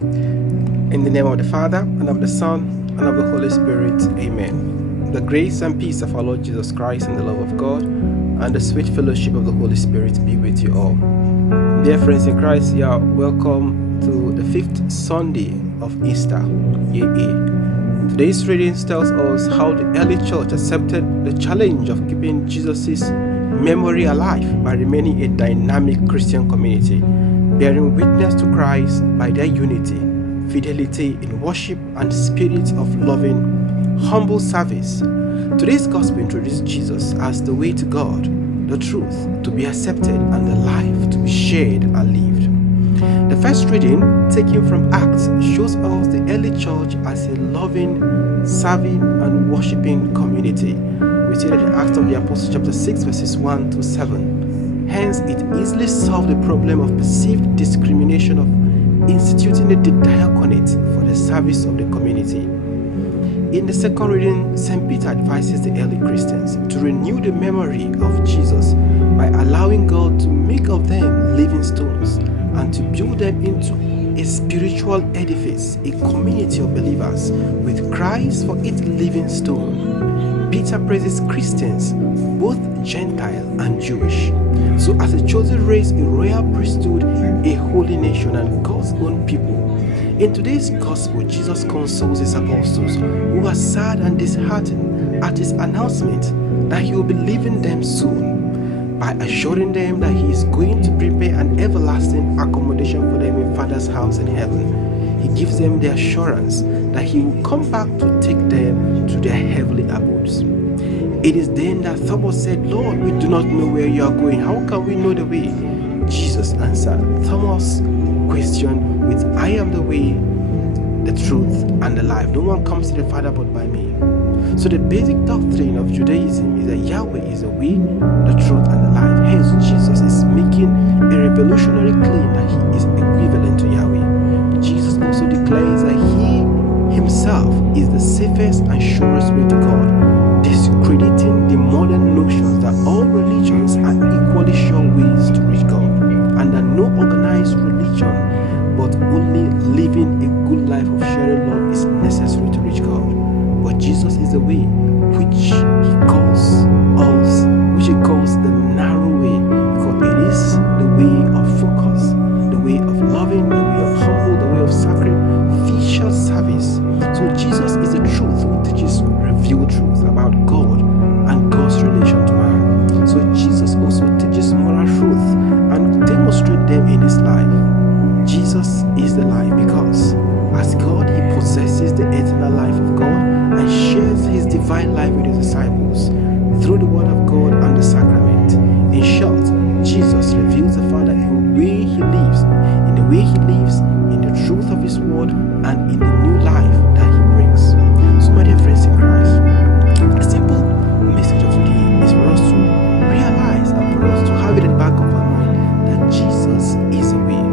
In the name of the Father, and of the Son, and of the Holy Spirit. Amen. The grace and peace of our Lord Jesus Christ and the love of God and the sweet fellowship of the Holy Spirit be with you all. Dear friends in Christ, you are welcome to the 5th Sunday of Easter, Year A. Today's reading tells us how the early church accepted the challenge of keeping Jesus' memory alive by remaining a dynamic Christian community, bearing witness to Christ by their unity, fidelity in worship, and spirit of loving, humble service. Today's gospel introduces Jesus as the way to God, the truth to be accepted, and the life to be shared and lived. The first reading, taken from Acts, shows us the early church as a loving, serving, and worshiping community. We see that in Acts of the Apostles chapter 6 verses 1 to 7. Hence, it easily solved the problem of perceived discrimination of instituting a diaconate for the service of the community. In the second reading, St. Peter advises the early Christians to renew the memory of Jesus by allowing God to make of them living stones and to build them into a spiritual edifice, a community of believers with Christ for its living stone. Peter praises Christians, both Gentile and Jewish. So as a chosen race, a royal priesthood, a holy nation, and God's own people. In today's gospel, Jesus consoles his apostles who are sad and disheartened at his announcement that he will be leaving them soon, by assuring them that he is going to prepare an everlasting accommodation for them in Father's house in heaven. He gives them the assurance that he will come back to take them to their heavenly abodes. It is then that Thomas said, "Lord, we do not know where you are going. How can we know the way?" Jesus answered Thomas' question with, "I am the way, the truth, and the life. No one comes to the Father but by me." So the basic doctrine of Judaism is that Yahweh is the way, the truth, and the life. Hence, Jesus is making a revolutionary claim that he is equivalent to Yahweh. Jesus also declares that he himself is the safest and surest way to God, discrediting the modern notions that all religions are equally sure ways to reach God, and that no organized religion but only living a good life of sharing love is necessary to reach God. But Jesus is the way, which he calls the narrow way, because it is the way of focus, the way of loving, the way of humble, the way of sacrificial service. So Jesus is the truth who teaches revealed truth about God and God's relation to man. So Jesus also teaches moral truth and demonstrates them in his life. Jesus is the life because as God, he possesses the eternal life of God and shares his divine life with his disciples through the word of God and the sacrament. In short, Jesus reveals the Father in the way he lives, in the truth of his word, and in the new life that he brings. So my dear friends in Christ, a simple message of today is for us to realize and for us to have it in the back of our mind that Jesus is the way,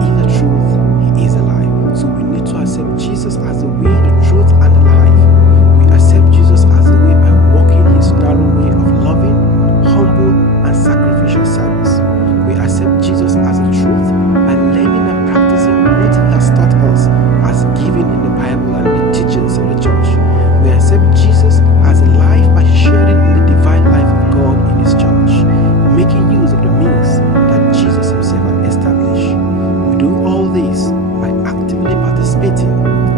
he is the truth, he is the life. So we need to accept Jesus as the way, the truth, and the life. We accept Jesus as the way by walking his narrow way of loving, humble, and sacrificial service. We accept Jesus as the truth by learning and practicing what he has taught us as given in the Bible and the teachings of the church. We accept Jesus as a life by sharing in the divine life of God in his church, making use of the means that Jesus himself had established. We do all this by actively participating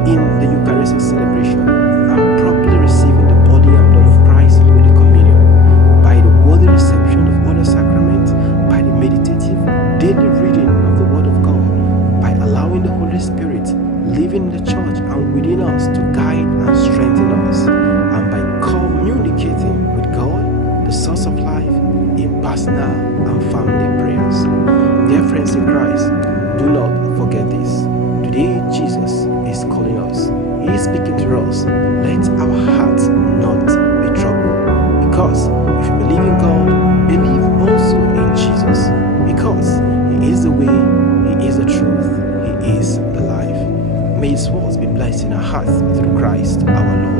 in the Eucharistic celebration and properly receiving the body and blood of Christ in Holy Communion, by the worthy reception of other sacraments, by the meditative daily reading of the Word of God, by allowing the Holy Spirit living in the church and within us to guide and strengthen us, and by communicating with God, the source of life, in personal and family prayers. Dear friends in Christ, do not forget this. Today, Jesus is calling us. He is speaking to us. Let our hearts not be troubled. Because if you believe in God, believe also in Jesus. Because he is the way, he is the truth, he is the life. May his words be blessed in our hearts through Christ our Lord.